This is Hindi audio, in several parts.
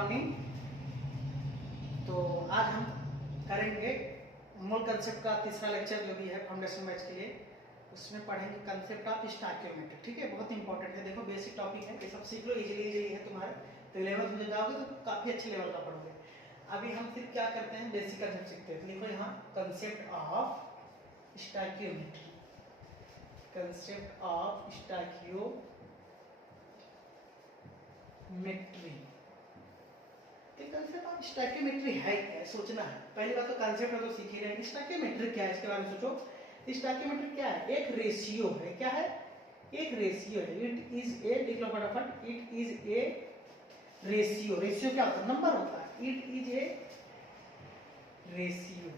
मॉर्निंग। तो आज हम करेंगे मूल कंसेप्ट का तीसरा लेक्चर जो भी है फाउंडेशन बैच के लिए, उसमें पढ़ेंगे कंसेप्ट ऑफ स्टोइकियोमेट्री। ठीक है, बहुत इंपॉर्टेंट है। देखो बेसिक टॉपिक है, ये सब सीख लो, इजीली है तुम्हारे। तो 11th में जाओगे तो काफ़ी अच्छे लेवल का पढ़ोगे। अभी हम फिर क्या करते हैं, बेसिक कंसेप्ट सीखते हैं। तो लिखो यहाँ concept of stoichiometry, concept of stoichiometry. Concept of stoichiometry है क्या, सोचना है। पहली बात तो कंसेप्ट है तो सीख ही रहे हैं। स्टोइकियोमेट्री क्या है इसके बारे में सोचो। स्टोइकियोमेट्री क्या है? एक रेशियो है। क्या है? एक रेशियो है। इट इज ए, लिख लो फटाफट, it is a ratio. Ratio क्या होता है? नंबर होता है। It is a ratio.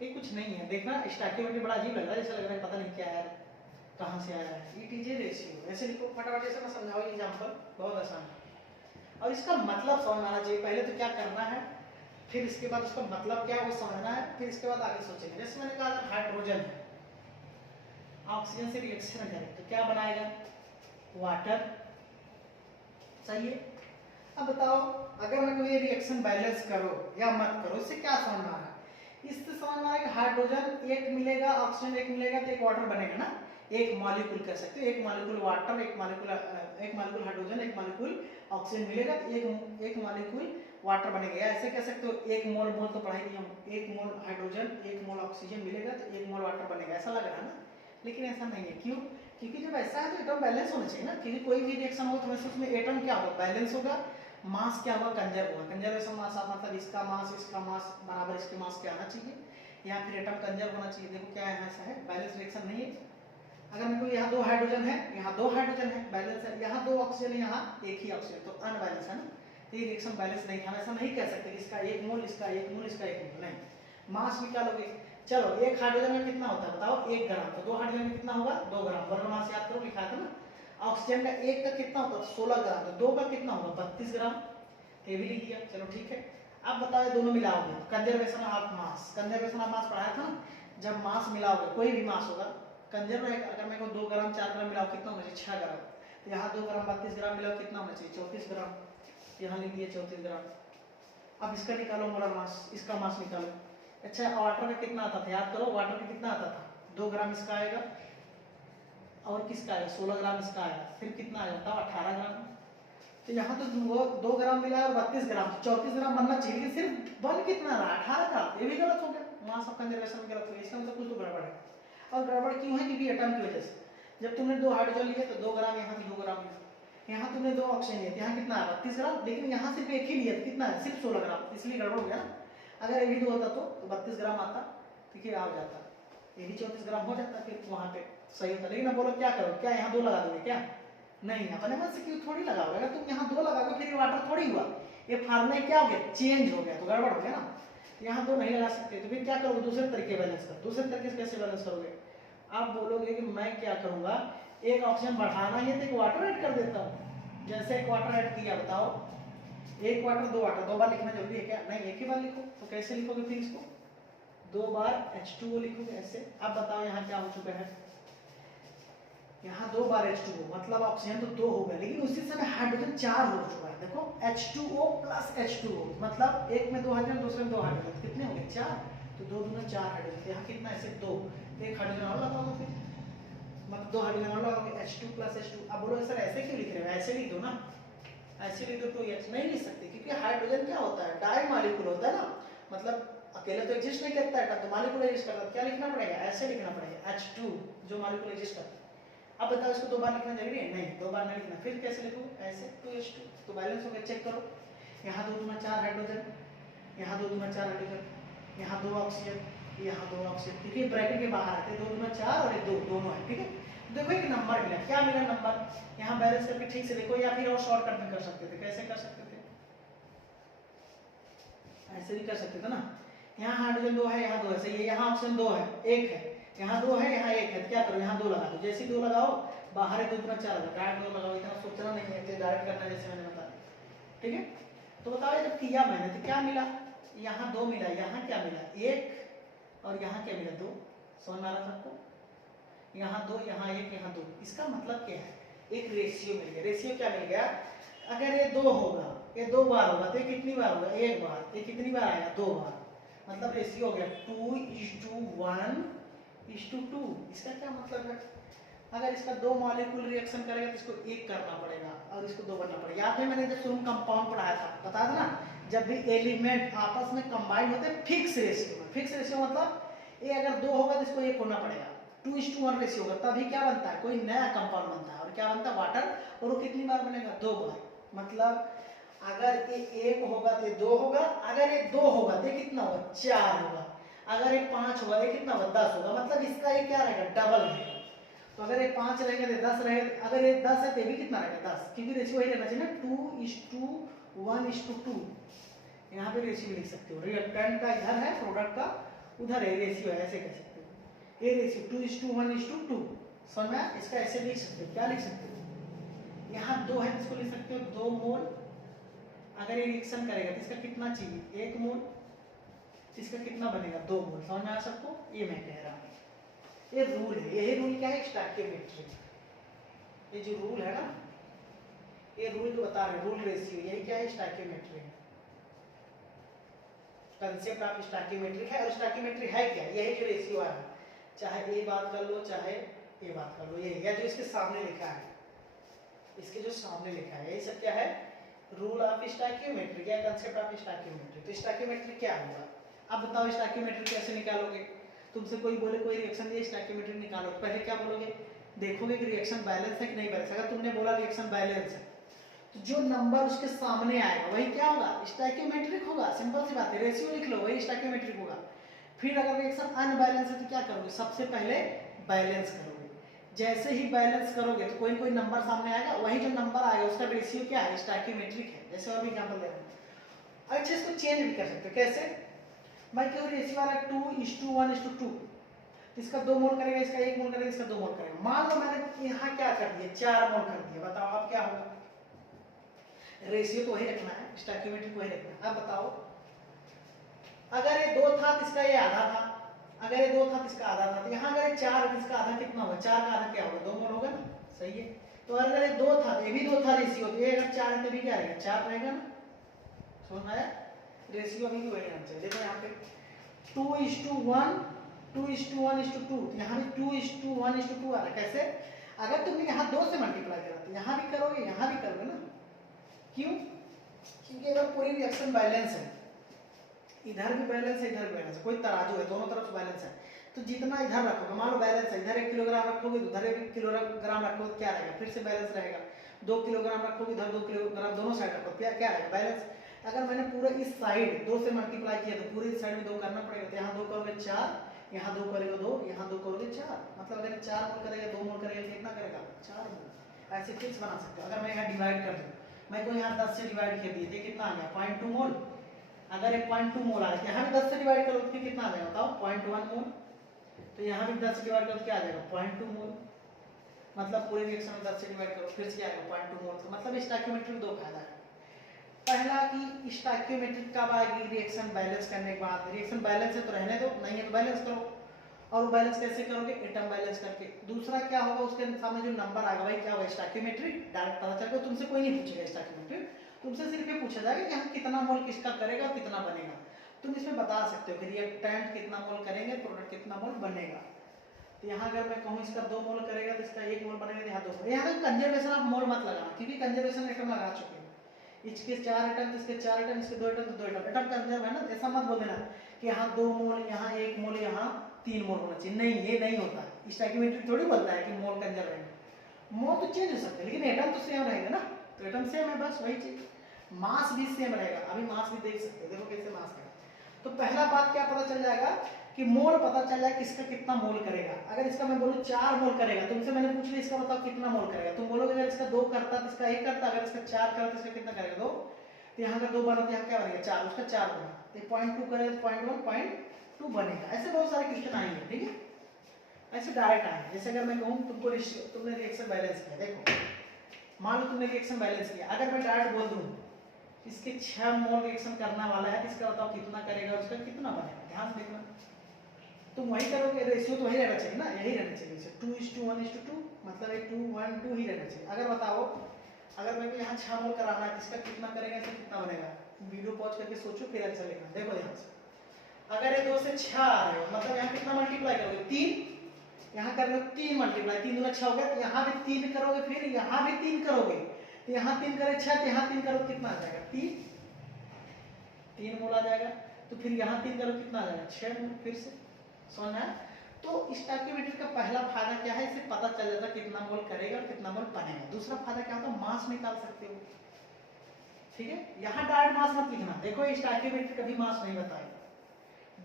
ये कुछ नहीं है, देखना स्टोइकियोमेट्री बड़ा अजीब लग रहा है, जैसा लग रहा है पता नहीं क्या है, कहाँ से आया है। इट इज ए रेशियो, ऐसे लिखो फटाफट, जैसे मैं समझाऊँ एग्जाम्पल, बहुत आसान है। और इसका मतलब समझ आना चाहिए। पहले तो क्या करना है, फिर इसके बाद उसका मतलब क्या है वो समझना है, फिर इसके बाद आगे सोचेंगे। जैसे मैंने कहा अगर हाइड्रोजन है, ऑक्सीजन से रिएक्शन करे तो क्या बनाएगा? वाटर। सही है। अब बताओ अगर मैं कोई रिएक्शन बैलेंस करो या मत करो, इससे क्या समझना है? इससे समझना है कि हाइड्रोजन एक मिलेगा, ऑक्सीजन एक मिलेगा तो एक वाटर बनेगा ना। एक मॉलिक्यूल कह सकते हो, एक मॉलिक्यूल वाटर, एक मॉलिक्यूल हाइड्रोजन, एक मॉलिक्यूल ऑक्सीजन मिलेगा तो एक मॉलिक्यूल वाटर बनेगा। या ऐसे कह सकते हो, एक मोल, मोल तो पढ़ाई नहीं हम, एक मोल हाइड्रोजन एक मोल ऑक्सीजन मिलेगा तो एक मोल वाटर बनेगा। ऐसा लग रहा है ना, लेकिन ऐसा नहीं है। क्यों? क्योंकि जब ऐसा है तो एटम बैलेंस होना चाहिए ना। क्योंकि कोई भी रिएक्शन हो तो उसमें एटम क्या होगा? बैलेंस होगा। मास क्या होगा? कंजर्व होगा। कंजर्वेशन मास मतलब इसका मास बराबर इसके मास के आना चाहिए, या फिर एटम कंजर्व होना चाहिए। देखो क्या है, ऐसा है, बैलेंस रिएक्शन नहीं है। अगर मेरे को यहाँ दो हाइड्रोजन है, यहाँ दो हाइड्रोजन है, बैलेंस है। यहाँ दो ऑक्सीजन है, यहाँ एक ही ऑक्सीजन, तो अनबैलेंस है ना। तो ये रिएक्शन बैलेंस नहीं था। ऐसा नहीं कह सकते कि इसका एक मोल, इसका एक मोल, इसका एक मोल, नहीं। मास निकालोगे, चलो एक हाइड्रोजन में कितना होता है बताओ? 1 ग्राम। तो दो हाइड्रोजन में कितना होगा? 2 ग्राम। वर्ग मास याद करो, लिखा था ना। ऑक्सीजन का एक का कितना होता है? 16 ग्राम। तो दो का कितना होगा? 32 ग्राम। ये भी लिख दिया, चलो ठीक है। अब बताओ दोनों मिलाओगे, conservation of mass, conservation of mass पढ़ाया था ना। जब मास मिलाओगे, कोई भी मास होगा, कंजर्व अगर मेरे को 2 ग्राम 4 ग्राम मिलाओ, कितना होना चाहिए? 6 ग्राम। तो यहाँ 2 ग्राम 32 ग्राम मिलाओ, कितना होना चाहिए? 34 ग्राम। यहाँ लिख दिया 34 ग्राम। अब इसका निकालो मोलर मास, इसका मास निकालो। अच्छा, वाटर का कितना आता था? याद करो, वाटर का कितना आता था? 2 ग्राम इसका आएगा, और किसका आएगा? 16 ग्राम इसका आएगा। फिर कितना आएगा बताओ? 18 ग्राम। तो यहाँ तो वो 2 ग्राम मिला और 32 ग्राम, 34 ग्राम बनना चाहिए, लेकिन सिर्फ बन कितना रहा? 18 ग्राम। ये भी गलत हो गया, मास ऑफ कंजर्वेशन में गलत हो गया। इसका मतलब कुछ तो गड़बड़ है। और गड़बड़ क्यों है? क्योंकि एटम की वजह से। जब तुमने 2 हाइड्रोजन लिए तो 2 ग्राम यहाँ, 2 ग्राम यहाँ, तुमने 2 ऑक्सीजन लिए, यहाँ कितना है? 32 ग्राम। लेकिन यहाँ सिर्फ एक ही लिया, कितना है? सिर्फ 16 ग्राम, इसलिए गड़बड़ हो गया ना। अगर ये भी 2 होता तो 32 ग्राम आता, ठीक है, आ जाता, ये भी 34 ग्राम हो जाता, फिर वहाँ पे सही होता। लेकिन अब बोलो क्या करो, क्या यहाँ 2 लगा दोगे क्या? नहीं, अपने मन से क्यों थोड़ी लगाओगे। अगर तुम यहाँ 2 लगाओगे फिर ये वाटर थोड़ी हुआ, ये फार्मूला क्या हो गया? चेंज हो गया, तो गड़बड़ हो गया ना। यहाँ 2 नहीं लगा सकते, तो फिर क्या करोगे? दूसरे तरीके बैलेंस कर। दूसरे तरीके से कैसे बैलेंस करोगे? आप बोलोगे कि मैं क्या करूंगा, एक ऑक्सीजन बढ़ाना है तो एक वाटर ऐड कर देता हूँ। जैसे एक वाटर ऐड किया, बताओ, एक वाटर 2 वाटर, 2 बार लिखना जरूरी है क्या? नहीं, एक ही बार लिखो। तो कैसे लिखोगे फिर इसको? 2 बार H2O लिखोगे ऐसे। अब बताओ यहाँ क्या हो चुका है? यहाँ 2 बार H2O, मतलब ऑक्सीजन तो 2 हो गया, लेकिन उसी समय हाइड्रोजन 4 हो चुका है। देखो H2O प्लस H2O, मतलब एक में 2 हाइड्रोजन, दूसरे में 2 हाइड्रोजन, कितने हो गए? 4। तो 2 दूना 4 हाइड्रोजन। यहाँ कितना है? सिर्फ 2। एक हाइड्रोजन और लगाओगे, फिर मतलब 2 हाइड्रोजन और लगाओगे, H2 प्लस H2। अब बोलो सर ऐसे क्यों लिख रहे हो? ऐसे लिख दो ना, ऐसे लिख दो। तो नहीं लिख सकते, क्योंकि हाइड्रोजन क्या होता है? डाई मॉलिक्यूल होता है ना, मतलब अकेले तो एग्जिस्ट नहीं करता है, तो मॉलिक्यूल एग्जिस्ट करता है। क्या लिखना पड़ेगा? ऐसे लिखना पड़ेगा, H2, जो मॉलिक्यूल एग्जिस्ट करता है। अब बताओ इसको 2 बार लिखना जरूरी है? नहीं, 2 बार नहीं लिखना। फिर कैसे लिखोगे? ऐसे 2H2। तो बैलेंस हो गया, चेक करो। यहाँ 2 दूना 4 हाइड्रोजन, यहाँ 2 दूना 4 हाइड्रोजन, यहाँ 2 ऑक्सीजन, यहाँ 2 ऑक्सीजन, क्योंकि ब्रैकेट के बाहर आते हैं। 2 दूना 4 और 1 2 दोनों है, ठीक है। देखो एक नंबर मिला, क्या मिला? नंबर। यहाँ बैलेंस करके ठीक से देखो, या फिर और शॉर्टकट में कर सकते थे। कैसे कर सकते थे? ऐसे भी कर सकते थे ना। यहाँ हाइड्रोजन 2 है, यहाँ 2 है, सही है। यहाँ ऑक्सीजन 2 है, 1 है, यहाँ 2 है, यहाँ 1 है, तो क्या करो? यहाँ 2 लगा दो। जैसे 2 लगाओ, बाहर है 2 दूना 4 होगा, डायरेक्ट 2 लगाओ। इतना सोचना नहीं है, डायरेक्ट करना जैसे मैंने बताया, ठीक है। तो बताओ जब किया मैंने तो क्या मिला? यहाँ 2 मिला, यहाँ क्या मिला? 1, और यहाँ क्या मिला? 2। समझ में आ रहा सबको? यहाँ 2, यहाँ 1, यहाँ 2। इसका मतलब क्या है? एक रेशियो मिल गया। रेशियो क्या मिल गया? अगर ये 2 होगा, ये 2 बार होगा तो ये कितनी बार होगा, 1 बार। ये कितनी बार आएगा, 2 बार। मतलब रेशियो हो गया 2:1:2। इसका क्या मतलब है, अगर इसका 2 मॉलिक्यूल रिएक्शन करेगा तो इसको 1 करना पड़ेगा और इसको 2 करना पड़ेगा। याद है मैंने जब शुरू में कंपाउंड पढ़ाया था, बताया था ना, जब भी एलिमेंट आपस में कंबाइन होते हैं फिक्स रेशियो में। फिक्स रेशियो मतलब ये अगर 2 होगा तो इसको 1 होना पड़ेगा। 2:1 रेशियो होगा तभी क्या बनता है, कोई नया कंपाउंड बनता है। और क्या बनता है, वाटर। और वो कितनी बार बनेगा, 2 बार। मतलब अगर ये 1 होगा तो ये 2 होगा, अगर ये 2 होगा तो ये कितना होगा, 4 होगा। अगर ये 5 होगा ये कितना होगा, 10 होगा। मतलब इसका ये क्या रहेगा, डबल रहेगा। तो अगर ये 5 रहेगा तो 10 रहेगा, अगर ये 10 है तो ये भी कितना रहेगा, 10, क्योंकि रेशियो वही रहना चाहिए ना, 2:1:2। यहाँ पे रेशियो लिख सकते हो, रिएक्टेंट का इधर है, प्रोडक्ट का उधर है, रेशियो है, ऐसे कह सकते हो। ये रेशियो 2:1:2 समझ में। इसका ऐसे लिख सकते हो, क्या लिख सकते हो, यहाँ 2 है तो इसको लिख सकते हो 2 मोल। अगर ये रिएक्शन करेगा तो इसका कितना चाहिए, 1 मोल। इसका कितना बनेगा, 2 मोल। समझ में आया सबको, ये मैं कह रहा हूँ। ये रूल है, यही रूल क्या है, स्टोइकियोमेट्री। ये जो रूल है ना, ये रूल जो बता रहे, रूल रेशियो, यही क्या है, स्टोइकियोमेट्री है। कंसेप्ट ऑफ स्टोइकियोमेट्री है। और स्टोइकियोमेट्री है क्या, यही जो रेशियो है, चाहे ये बात कर लो चाहे ये बात कर लो, ये या जो इसके सामने लिखा है, इसके जो सामने लिखा है, यही सब क्या है, रूल ऑफ स्टोइकियोमेट्री, क्या कंसेप्ट ऑफ स्टोइकियोमेट्री। तो स्टोइकियोमेट्री क्या हुआ, अब बताओ स्टोइकियोमेट्री कैसे निकालोगे। तुमसे कोई बोले कोई रिएक्शन दिए, स्टोइकियोमेट्री निकालो, पहले क्या बोलोगे, देखोगे कि रिएक्शन बैलेंस है कि नहीं बैलेंस। अगर तुमने बोला रिएक्शन बैलेंस है तो जो नंबर उसके सामने आएगा वही क्या होगा, स्टोइकियोमेट्रिक होगा। सिंपल सी बात है, रेशियो लिख लो, वही स्टोइकियोमेट्रिक होगा। फिर अगर रिएक्शन अनबैलेंस है तो क्या करोगे, सबसे पहले बैलेंस करोगे। जैसे ही बैलेंस करोगे तो कोई कोई नंबर सामने आएगा, वही जो नंबर आएगा उसका रेशियो क्या है, स्टोइकियोमेट्रिक है। जैसे अभी एग्जांपल दे रहा हूं। अच्छा, इसको चेंज भी कर सकते हो, कैसे, मैं क्यों रेशियो वाला 2:1:2, इसका 2 मोल करेगा, इसका 1 मोल करेगा, इसका 2 मोल करेगा। मान लो मैंने यहाँ क्या कर दिया, 4 मोल कर दिया, बताओ अब क्या होगा। रेशियो तो वही रखना है, स्टोइकियोमेट्री को वही रखना है। अब बताओ, अगर ये 2 था तो इसका ये आधा था, अगर ये 2 था तो इसका आधा था। तो यहाँ अगर ये 4 है तो इसका आधा कितना होगा, 4 का आधा क्या होगा, 2 मोल होगा ना, सही है। तो अगर ये 2 था तो ये भी 2 था रेशियो, तो ये अगर 4 है तो भी क्या रहेगा, 4 रहेगा ना। समझ में आया, रेशियो अभी भी वही रहना चाहिए। देखो यहाँ पे 2:1, 2:1:2, यहाँ भी 2:1:2 आ रहा है। कैसे, अगर तुमने यहाँ 2 से मल्टीप्लाई करा तो यहाँ भी करोगे, यहाँ भी करोगे ना। क्यों, क्योंकि अगर पूरी रिएक्शन बैलेंस है, इधर भी बैलेंस है इधर भी बैलेंस है, कोई तराजू है, दोनों तरफ बैलेंस है, तो जितना इधर रखोगे, मान लो बैलेंस है, इधर 1 किलोग्राम रखोगे उधर 1 किलोग्राम रखोगे, क्या रहेगा, फिर से बैलेंस रहेगा। 2 किलोग्राम रखोगे इधर 2 किलोग्राम, दोनों साइड रखो, क्या रहेगा, बैलेंस। अगर मैंने पूरा इस साइड 2 से मल्टीप्लाई किया तो पूरे इस साइड में 2 करना पड़ेगा। तो यहाँ 2 करोगे 4, यहाँ 2 करेगा 2, यहाँ 2 करोगे 4। मतलब अगर 4 मोल करेगा, 2 मोल करेगा, कितना करेगा, 4 मोल। ऐसे फिक्स बना सकते हो। अगर मैं यहाँ डिवाइड कर दूँ, मैं को यहाँ 10 से डिवाइड कर दिए तो कितना आ गया, 0.2 मोल। अगर ये 0.2 मोल आ रहा है, यहाँ भी 10 से डिवाइड करो तो कितना आ जाएगा, बताओ, 0.1 मोल। तो यहाँ भी 10 से डिवाइड करो तो क्या आ जाएगा, 0.2 मोल। मतलब पूरे रिएक्शन में 10 से डिवाइड करो फिर से क्या आएगा, 0.2 मोल। तो मतलब स्टोइकियोमेट्री में 2 फायदा है। पहला कि स्टोइकियोमेट्री कब आएगी, रिएक्शन बैलेंस करने के बाद। रिएक्शन बैलेंस है तो रहने दो, नहीं है तो बैलेंस करो। और वो बैलेंस कैसे करोगे, एटम बैलेंस करके। दूसरा क्या होगा, उसके सामने जो नंबर आएगा वही क्या होगा, स्टोइकियोमेट्री। डायरेक्ट पता चल गया, तुमसे कोई नहीं पूछेगा स्टोइकियोमेट्री, तुमसे सिर्फ ये पूछा जाएगा कि यहाँ कितना मोल किसका करेगा, कितना बनेगा। तुम इसमें बता सकते हो कि रिएक्टेंट कितना मोल करेंगे, प्रोडक्ट कितना मोल बनेगा। तो यहाँ अगर मैं कहूँ इसका 2 मोल करेगा तो इसका 1 मोल बनेगा, तो यहाँ 2 मोल। यहाँ पे कंजर्वेशन ऑफ मोल मत लगाना, क्योंकि कंजर्वेशन एटम लगा चुके हैं। इसके 4 एटम, इसके 4 एटम, इसके 2 एटम, तो 2 एटम। एटम कंजर्व है ना, ऐसा मत बोल देना कि यहाँ 2 मोल, यहाँ 1 मोल, यहाँ 3 मोल होना चाहिए। नहीं, ये नहीं होता। स्टोइकियोमेट्री थोड़ी बोलता है कि मोल कंजर्व है। मोल तो चेंज हो सकते हैं लेकिन एटम तो सेम रहेगा ना। तो एटम सेम है, बस वही चीज। मास भी सेम रहेगा। अभी मास भी देख सकते हो, देखो कैसे मास है। तो पहला बात क्या पता चल जाएगा कि मोल पता चल जाएगा किसका कितना मोल करेगा। अगर इसका मैं बोलूं 4 मोल करेगा, तुमसे मैंने पूछ लिया इसका बताओ कितना मोल करेगा, तुम बोलोगे अगर इसका 2 करता तो इसका 1 करता, अगर इसका 4 करता तो इसका कितना करेगा, 2। तो यहाँ का 2 बना तो यहाँ क्या बनेगा, 4, उसका 4 बना। तो 0.2 करेगा तो 0.1, 0.2 बनेगा। ऐसे बहुत सारे क्वेश्चन आएंगे, ठीक है, ऐसे डायरेक्ट आएंगे। जैसे अगर मैं कहूँ तुमको तुमने रिएक्शन बैलेंस किया, देखो मान लो तुमने रिएक्शन बैलेंस किया, अगर मैं डायरेक्ट बोल दूँ इसके 6 मोल रिएक्शन करने वाला है, इसका बताओ कितना करेगा, उसका कितना बनेगा, ध्यान से देखना। तुम वही करोगे, रेशियो तो वही रहना चाहिए ना, यही रहना चाहिए। 2:1:2 मतलब 2:1:2 ही रहना चाहिए। अगर बताओ अगर मेरे को यहाँ 6 मोल कराना है, इसका कितना करेगा, इसका कितना बनेगा? वीडियो पॉज करके सोचो, फिर आंसर लिखना। देखो यहाँ से अगर ये 2 से 6 आ रहे हो, मतलब यहाँ कितना मल्टीप्लाई करोगे? 3। यहाँ कर लो 3 मल्टीप्लाई, 3 दूना 6 हो गया, तो यहाँ भी 3 करोगे, फिर यहाँ भी 3 करोगे, तो यहाँ 3 करे 6, तो यहाँ 3 करो कितना आ जाएगा? 3 मोल आ जाएगा। तो फिर यहाँ 3 करो कितना आ जाएगा? 6 मोल। फिर से समझ में आया? तो स्टोइकियोमेट्री का पहला फायदा क्या है, इससे पता चल जाता है कितना मोल करेगा और कितना मोल बनेगा। दूसरा फायदा क्या होता है, मास निकाल सकते हो। ठीक है, यहाँ डायरेक्ट मास मत लिखना। देखो स्टोइकियोमेट्री कभी मास नहीं बताएगा,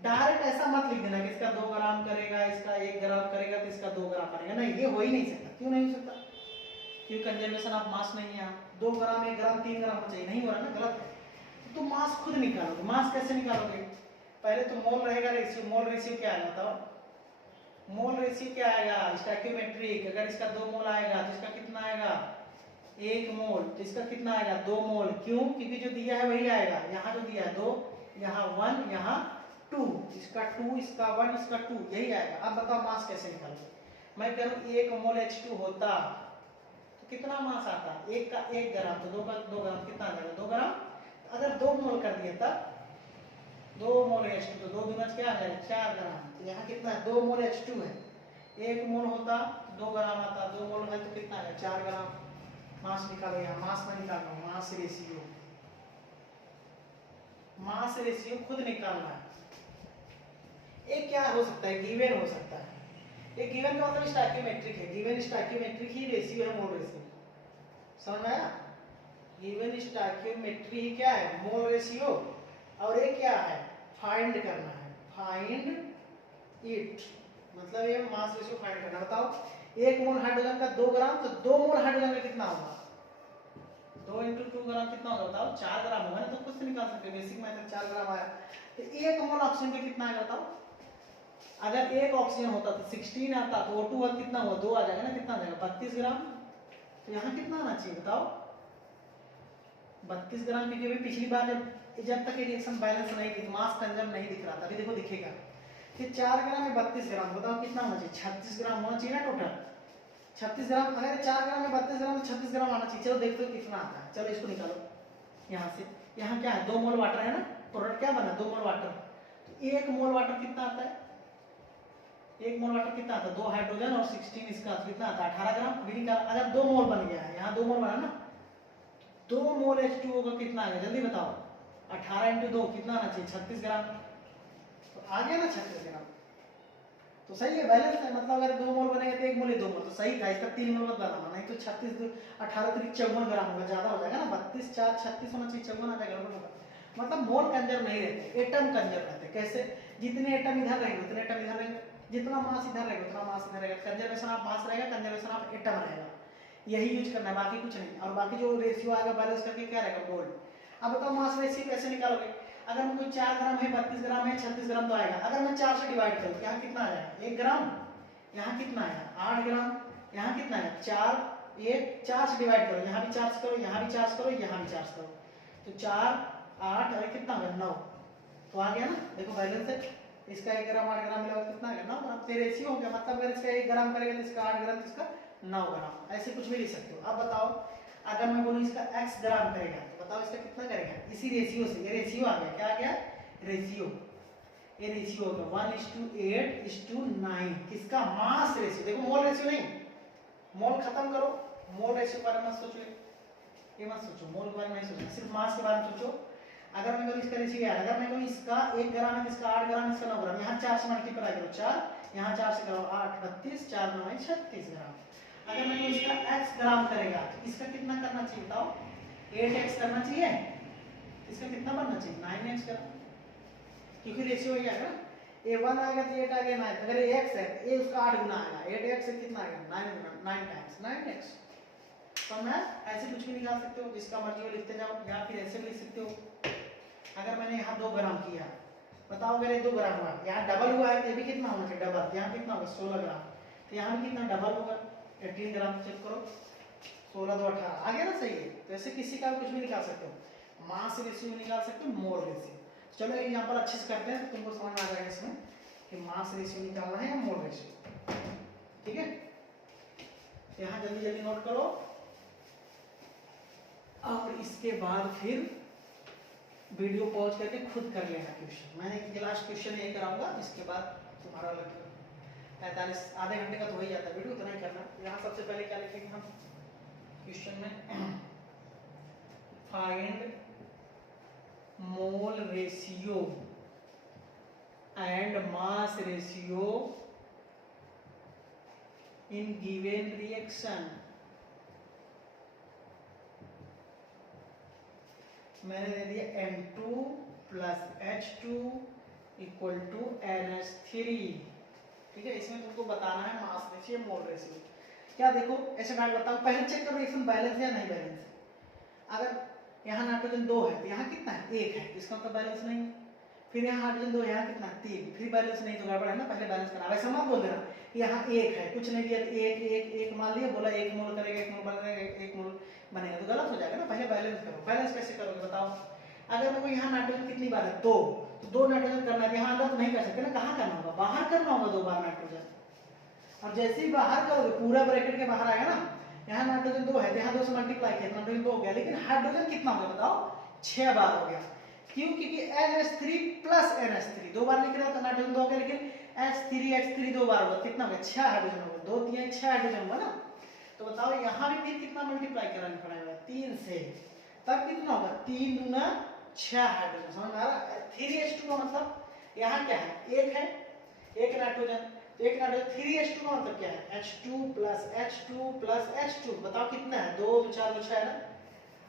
डायरेक्ट ऐसा मत लिख देना कि इसका 2 ग्राम करेगा, इसका 1 ग्राम करेगा, तो इसका 2 ग्राम बनेगा। नहीं, ये हो ही नहीं सकता। क्यों नहीं हो सकता? क्योंकि कंजर्वेशन ऑफ मास नहीं है। 2 ग्राम 1 ग्राम 3 ग्राम होना चाहिए, नहीं हो रहा ना, गलत है। तो मास खुद निकालोगे। मास कैसे निकालोगे? पहले तो मोल रहेगा, रेशियो। मोल रेशियो क्या है बताओ? मोल रेशियो क्या आएगा स्टोइकियोमेट्रिक? अगर इसका 2 मोल आएगा तो इसका कितना आएगा? 1 मोल। तो इसका कितना आएगा? 2 मोल। क्यों? क्योंकि जो दिया है वही आएगा। यहाँ जो दिया है 2, यहाँ 1, यहाँ 2, इसका 2, इसका 1, इसका 2, यही आएगा। अब बताओ मास कैसे निकालोगे? मैं कह रहा हूँ 1 मोल H2 होता तो कितना मास आता? 1 का 1 ग्राम, तो 2 का 2 ग्राम, कितना आ जाएगा? 2 ग्राम। अगर 2 मोल कर दिया तब 2 मोल H2, तो 2 दूना क्या आ जाएगा? 4 ग्राम। तो यहाँ कितना है? 2 मोल H2 है। 1 मोल होता 2 ग्राम आता, 2 मोल है तो कितना है? 4 ग्राम। मास निकालो। यहाँ मास में निकालना, मास रेशियो। मास रेशियो खुद निकालना है। एक क्या हो सकता है? गिवन हो सकता है। ये गिवन का मतलब स्टोइकियोमेट्रिक है। गिवन स्टोइकियोमेट्रिक ही रेशियो है, मोल रेशियो। समझ में आया? गिवन स्टोइकियोमेट्री ही क्या है? Mole ratio. और ये क्या है? फाइंड करना है। फाइंड इट मतलब ये मास रेशियो फाइंड करना। बताओ 1 मोल हाइड्रोजन का 2 ग्राम, तो 2 मोल हाइड्रोजन का कितना होगा? 2 × 2 ग्राम कितना होगा बताओ? 4 ग्राम होगा ना। तो खुद से निकाल सकते हो, बेसिक मेथड। 4 ग्राम आया। तो 1 मोल ऑक्सीजन का कितना आएगा बताओ? अगर 1 ऑक्सीजन होता तो 16 आता, तो O2 कितना हुआ? 2 आ जाएगा ना। कितना आ जाएगा? 32 ग्राम। तो यहाँ कितना आना चाहिए बताओ? 32 ग्राम। क्योंकि अभी पिछली बार जब तक रिएक्शन बैलेंस नहीं थी, मास कंजर्व नहीं दिख रहा था। अभी देखो दिखेगा कि 4 ग्राम में 32 ग्राम, बताओ कितना होना चाहिए? 36 ग्राम होना चाहिए ना टोटल। 36 ग्राम। अगर 4 ग्राम में 32 ग्राम तो 36 ग्राम आना चाहिए। चलो देखते हो कितना आता है। चलो इसको निकालो यहाँ से। यहाँ क्या है? 2 मोल वाटर है ना। प्रोडक्ट क्या बना? 2 मोल वाटर। तो 1 मोल वाटर कितना आता है? 1 मोल वाटर कितना आता है? 2 हाइड्रोजन और 16 इसका, कितना आता है? 18 ग्राम। भी निकाल। अगर 2 मोल बन गया है, यहाँ 2 मोल बना ना, 2 मोल H2O का कितना आएगा? जल्दी बताओ। 18 × 2 कितना आना चाहिए? 36 ग्राम। तो आ गया ना 36 ग्राम। तो सही है, बैलेंस है। मतलब अगर 2 मोल बनेगा तो 1 मोल 2 मोल, तो सही था। इसका 3 मोल मत बनाना, नहीं तो 36 18 तो 54 ग्राम होगा, ज्यादा हो जाएगा ना। 32 4 36 होना चाहिए, 54 आ जाएगा, गड़बड़ होगा। मतलब मोल कंजर्व नहीं रहते, एटम कंजर्व रहते। कैसे? जितने एटम इधर रहेंगे उतने एटम इधर रहेंगे, जितना मास इधर रहेगा उतना मास इधर रहेगा। कंजर्वेशन ऑफ मास रहेगा, कंजर्वेशन ऑफ एटम रहेगा। यही यूज करना है, बाकी कुछ नहीं। और बाकी जो रेशियो आएगा बैलेंस करके क्या रहेगा? मोल। अब बताओ मास रेशियो कैसे निकालोगे? अगर मुझे 4 ग्राम है, 32 ग्राम है, 36 ग्राम तो आएगा। अगर मैं 4 से डिवाइड करूं, यहाँ कितना आएगा? 1 ग्राम। यहाँ कितना आएगा? 8 ग्राम। यहाँ कितना है? 4 1 4 से डिवाइड करो, यहाँ भी 4 से करो, यहाँ भी 4 से करो, यहाँ भी 4 से करो, तो 4 8 और कितना होगा? 9। तो आ गया ना। देखो बैलेंस है। इसका 1 ग्राम 8 ग्राम मिला कितना आएगा? 9 ग्राम। तो रेशियो हो गया। मतलब अगर इसका 1 ग्राम करेगा तो इसका 8 ग्राम, तो इसका 9 ग्राम। ऐसे कुछ भी लिख सकते हो। अब बताओ अगर मैं बोलूँ इसका x ग्राम करेगा, तो बताओ इसका कितना करेगा? इसी रेशियो से। ये रेशियो आ गया। क्या आ गया? रेशियो। ये रेशियो होगा 1:8:9। किसका? Mass ratio. देखो मोल रेशियो नहीं, मोल खत्म करो। मोल रेशियो के बारे में मत सोचो, ये मत सोचो। मोल के बारे में नहीं सोचो, सिर्फ मास के बारे में सोचो। अगर मैं कहूँ इसका रेशियो है, अगर मैं कहूँ इसका 1 ग्राम है, इसका 8 ग्राम, इसका 9 ग्राम। यहाँ 4 से मल्टीप्लाई करो, 4 यहाँ 4 से करो, 8 32 4 9 36 ग्राम। अगर मैं इसका x ग्राम करेगा तो इसका कितना करना चाहिए बताओ? 8x करना चाहिए। इसका कितना बनना चाहिए? 9x करना, क्योंकि रेशियो ही आएगा ना। ये 1 आएगा तो 8 आ गया 9। अगर ये x है ये उसका 8 गुना आएगा। 8x से कितना आएगा? 9 गुना, 9 टाइम्स 9x। समझ? ऐसे कुछ भी निकाल सकते हो, जिसका मर्जी हो लिखते जाओ, या फिर ऐसे भी लिख सकते हो। अगर मैंने यहाँ 2 ग्राम किया, बताओ अगर ये 2 ग्राम हुआ, यहाँ डबल हुआ है तो ये भी कितना होना चाहिए? डबल। यहाँ कितना होगा? 16 ग्राम। तो यहाँ भी कितना? डबल होगा, 18 ग्राम। चेक करो, 16 2 18 आ गया ना। सही है। तो ऐसे किसी का कुछ भी निकाल सकते हो। मास रेशियो निकाल सकते हो, मोल रेशियो। चलो एग्जांपल अच्छे से करते हैं तो तुमको समझ आ जाएगा इसमें कि मास रेशियो निकालना है या मोल रेशियो। ठीक है, यहाँ जल्दी जल्दी नोट करो। इसके बाद फिर वीडियो पॉज करके खुद कर लेना क्वेश्चन। मैं एक लास्ट क्वेश्चन यही कराऊंगा, इसके बाद तुम्हारा लगेगा 45 आधे घंटे का तो हो ही जाता है वीडियो, उतना ही करना। यहाँ सबसे पहले क्या लिखेंगे हम क्वेश्चन में, find mole ratio and mass ratio in given reaction. मैंने दे दिया N2 plus H2 equal to NH3। ठीक है, इसमें तुमको बताना है मास रेशियो मोल रेशियो। क्या देखो ऐसे मैं बताऊं, पहले चेक करो रिएक्शन बैलेंस है या नहीं बैलेंस है। अगर यहाँ नाइट्रोजन 2 है तो यहाँ कितना है 1 है, इसका मतलब बैलेंस नहीं। फिर यहाँ हाइड्रोजन 2 यहाँ कितना 3, फिर बैलेंस नहीं तो गड़बड़ है ना, पहले बैलेंस करना। वैसे मत बोल देना यहाँ 1 है, कुछ नहीं किया 1 मान लिया, बोला 1 मोल करेगा 1 मोल बनेगा 1 मोल बनेगा तो गलत हो जाएगा ना। पहले बैलेंस करो। बैलेंस कैसे करोगे बताओ। अगर मेरे को यहाँ नाइट्रोजन कितनी बार है 2, तो 2 नाइट्रोजन करना है, यहाँ अंदर तो नहीं कर सकते ना, कहाँ करना होगा बाहर करना होगा 2 बार नाइट्रोजन। और जैसे ही बाहर करोगे पूरा ब्रैकेट के बाहर आएगा ना, यहाँ नाइट्रोजन 2 है तो यहाँ 2 से मल्टीप्लाई किया नाइट्रोजन 2 हो गया, लेकिन हाइड्रोजन कितना हो गया बताओ 6 बार हो गया। क्यों? क्योंकि NH3 प्लस NH3 2 बार लिख रहा था, नाइट्रोजन 2 हो गया, लेकिन H3 2 बार हुआ, कितना हो गया 6 हाइड्रोजन हो गया, 2 3 6 हाइड्रोजन हुआ ना। तो बताओ यहाँ भी फिर कितना मल्टीप्लाई कराना पड़ेगा 3 से, तब कितना होगा 3 दूना 6 हाइड्रोजन। समझ में आ रहा। 3H2 का मतलब यहाँ क्या है 1 है, 1 नाइट्रोजन, तो 1 नाइट्रोजन। 3H2 का मतलब क्या है H2 plus H2 plus H2, बताओ कितना है 2 2 4 2 6 है ना।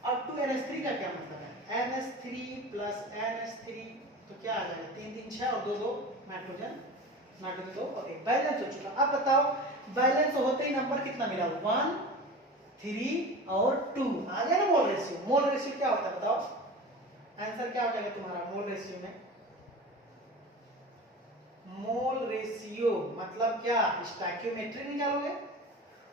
और 2NH3 का क्या मतलब है NH3 प्लस NH3, तो क्या आ जाएगा 3 3 6 और 2 2 नाइट्रोजन 2 और 1 बैलेंस हो चुका। अब बताओ बैलेंस होते ही नंबर कितना मिला 1 3 और 2 आ गया ना मोल रेशियो। मोल रेशियो क्या होता है बताओ, आंसर क्या हो जाएगा तुम्हारा मोल रेशियो में। मोल रेशियो मतलब क्या स्टोइकियोमेट्री निकालोगे।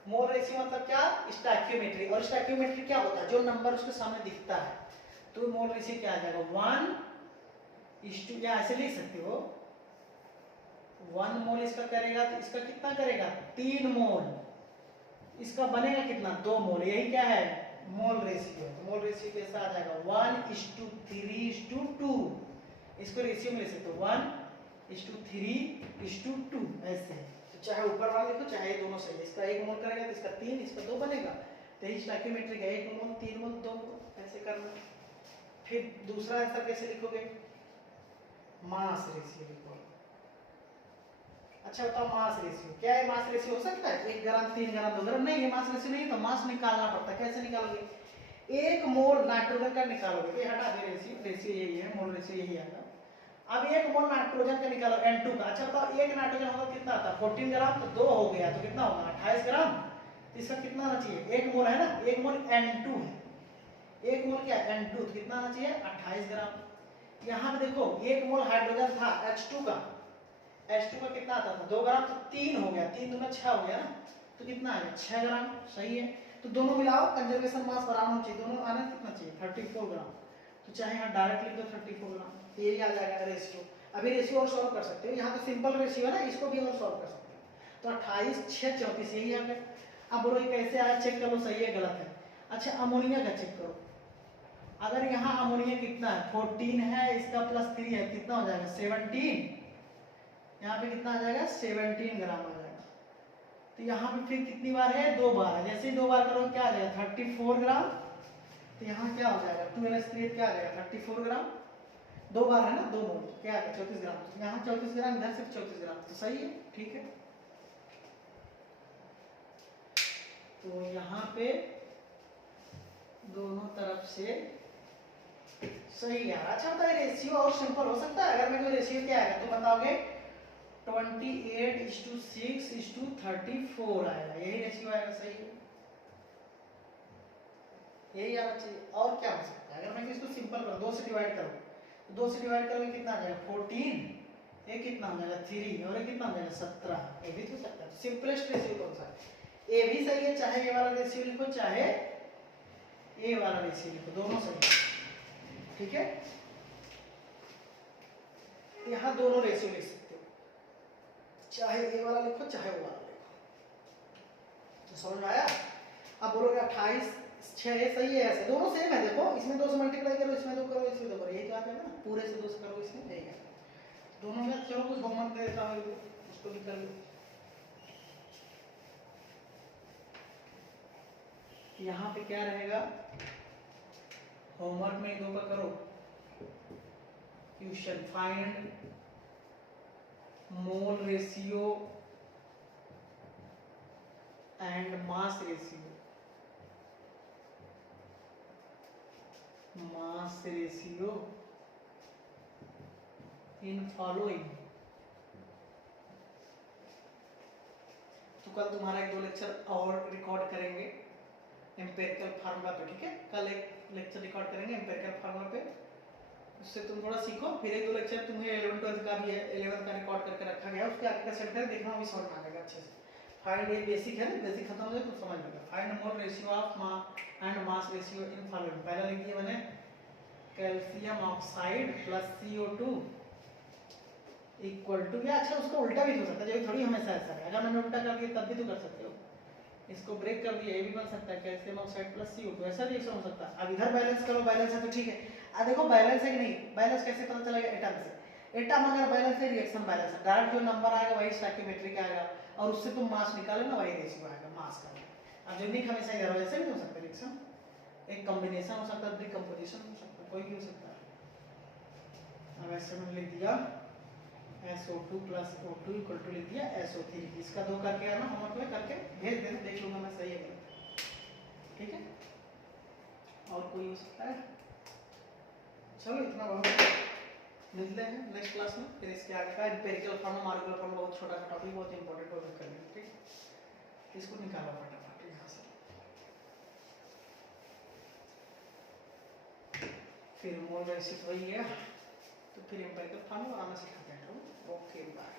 मोल रेशियो मतलब क्या स्टोइकियोमेट्री। और स्टोइकियोमेट्री क्या होता है जो नंबर उसके सामने दिखता है, तो मोल रेशियो क्या आ जाएगा 1:2, या ऐसे लिख सकते हो 1 मोल इसका करेगा तो इसका कितना करेगा 3 मोल, इसका बनेगा कितना 2 मोल। यही क्या है मोल रेशियो। तो मोल रेशियो कैसा आ जाएगा 1:3:2। इसको रेशियो में ले सकते हो 1:3:2 ऐसे। तो चाहे ऊपर वाला लिखो चाहे दोनों सही है। इसका 1 मोल करेगा तो इसका 3, इसका 2 बनेगा। तो यही स्टोइकियोमेट्री का 1 मोल 3 मोल 2 मोल ऐसे करना। फिर दूसरा आंसर कैसे लिखोगे मास रेशियो लिखो। अच्छा बताओ मास रेशियो क्या है। मास रेशियो हो सकता है 1 ग्राम 3 ग्राम 2 ग्राम, नहीं ये मास रेशियो नहीं, तो मास निकालना पड़ता है। कैसे निकालोगे 1 मोल नाइट्रोजन का निकालोगे, ये हटा दे रेशियो, रेशियो यही है मोल रेशियो यही आएगा। अब 1 मोल नाइट्रोजन का निकालो N2 का। अच्छा बताओ 1 नाइट्रोजन होगा कितना आता है 14 ग्राम, तो 2 हो गया तो कितना होगा 28 ग्राम। तो इसका कितना आना चाहिए 1 मोल है ना, 1 मोल N2 है, 1 मोल क्या N2, तो कितना आना चाहिए 28 ग्राम। यहाँ पे देखो 1 मोल हाइड्रोजन था H2 का, H2 का कितना आता था 2 ग्राम, तो 3 हो गया, 3 दूना 6 हो गया ना, तो कितना आया 6 ग्राम। सही है। तो दोनों मिलाओ कंजर्वेशन मास बराबर होना चाहिए, दोनों आना कितना चाहिए 34 ग्राम। तो चाहे यहाँ डायरेक्ट लिख दो 34 ग्राम, तो ये आ जाएगा रेशियो। अभी रेशियो और सॉल्व कर सकते हो, यहाँ तो सिंपल रेशियो है ना, इसको भी और सॉल्व कर सकते हो। तो 28 6 34 यही आ गया। अब बोलो ये कैसे आया चेक करो सही है गलत है। अच्छा अमोनिया का चेक करो। अगर यहाँ अमोनिया कितना है 14 है, इसका प्लस 3 है, कितना हो जाएगा 17। यहाँ पे कितना आ जाएगा 17 ग्राम आ जाएगा। तो यहाँ पे फिर कितनी बार है 2 बार है, जैसे ही 2 बार करो क्या आ जाएगा 34 ग्राम। तो यहाँ क्या हो जाएगा 2NH3 क्या आ जाएगा 34 ग्राम, 2 बार है ना 2 मोल, क्या आ गया 34 ग्राम। तो यहाँ 34 ग्राम, इधर सिर्फ 34 ग्राम, तो सही है ठीक है। तो यहाँ पे दोनों तरफ से सही है। अच्छा बताइए रेशियो और सिंपल हो सकता है। अगर मेरे को रेशियो क्या आएगा तो बताओगे 28:6:34 आएगा, यही रेशियो आएगा। सही है, यही आना चाहिए। और क्या हो सकता है अगर मैं इसको सिंपल कर 2 से डिवाइड करूँ, तो 2 से डिवाइड करोगे कितना आ जाएगा 14, ये कितना हो जाएगा 3 और ये कितना हो जाएगा 17। ये भी तो सकता है। सिंपलेस्ट रेशियो कौन सा है, ए भी सही है, चाहे ये वाला रेशियो लिखो चाहे ए वाला रेशियो लिखो, दोनों सही है ठीक है। यहाँ दोनों रेशियो लिख सकते हो, चाहे ए वाला लिखो चाहे वो वाला लिखो। तो समझ में आया। अब बोलोगे 28 6 सही है, ऐसे दोनों सेम है। देखो इसमें 2 से मल्टीप्लाई करो, इसमें 2 करो, इसमें 2 करो, यही तो आता है ना, पूरे से 2 से करो, इसमें देगा दोनों में। चलो कुछ होमवर्क दे देता हूँ, उसको भी कर लो। यहाँ पे क्या रहेगा, होमवर्क में 2 का करो question, find mole ratio and mass ratio, mass ratio in following. तो कल तुम्हारा 1-2 लेक्चर और रिकॉर्ड करेंगे एम्पिरिकल फार्मूला पे, ठीक है। कल एक लेक्चर रिकॉर्ड करेंगे एम्पिरिकल फार्मूला पे, उससे तुम थोड़ा सीखो। फिर 1-2 लेक्चर तुम्हें 11-12 का भी है, 11 का रिकॉर्ड करके रखा गया, उसके आगे का सेंटर देखना भी समझ में आ जाएगा अच्छे से। फाइंड, ये बेसिक है ना, बेसिक खत्म हो जाए तो समझ में आएगा। Find mole ratio of and mass ratio in following. पहला लिख दिया मैंने, calcium oxide plus CO2 equal to, या अच्छा उसका उल्टा भी हो सकता है, जो थोड़ी हमेशा ऐसा है। अगर मैंने उल्टा कर दिया तब भी तो कर सकते हो, इसको ब्रेक कर दिया, ये भी बन सकता है कैल्शियम ऑक्साइड प्लस CO2, ऐसा रिएक्शन हो सकता है। अब इधर बैलेंस करो, बैलेंस है तो ठीक है। अब देखो बैलेंस है कि नहीं, बैलेंस कैसे पता चलेगा, एटम से। एटम अगर बैलेंस है, रिएक्शन बैलेंस है, डायरेक्ट जो नंबर आएगा वही स्टोइकियोमेट्रिक आएगा, और उससे तुम मास निकालो ना, वही रेशियो आएगा मास का। अब यूनिक हमेशा इधर वैसे नहीं हो सकता रिएक्शन, एक कॉम्बिनेशन हो सकता है, डिकम्पोजिशन हो सकता है, कोई भी हो सकता है। अब ऐसे मैंने लिख दिया SO2 plus O2 equal to लिख दिया SO3। इसका 2 करके आना, होमवर्क में करके भेज देना, देख लूंगा मैं सही है, ठीक है। और कोई हो सकता है, चलो इतना बहुत, मिलते हैं नेक्स्ट क्लास में। फिर इसके आगे का एम्पिरिकल फार्मूला, मॉलिक्यूलर फार्मूला, बहुत छोटा सा टॉपिक, बहुत इंपॉर्टेंट टॉपिक करेंगे, ठीक। इसको निकालो फटाफट यहाँ से, फिर मोल रेशियो हो ही गया, तो फिर एम्पिरिकल फार्मूला आना सिखाते हैं। Okay bye.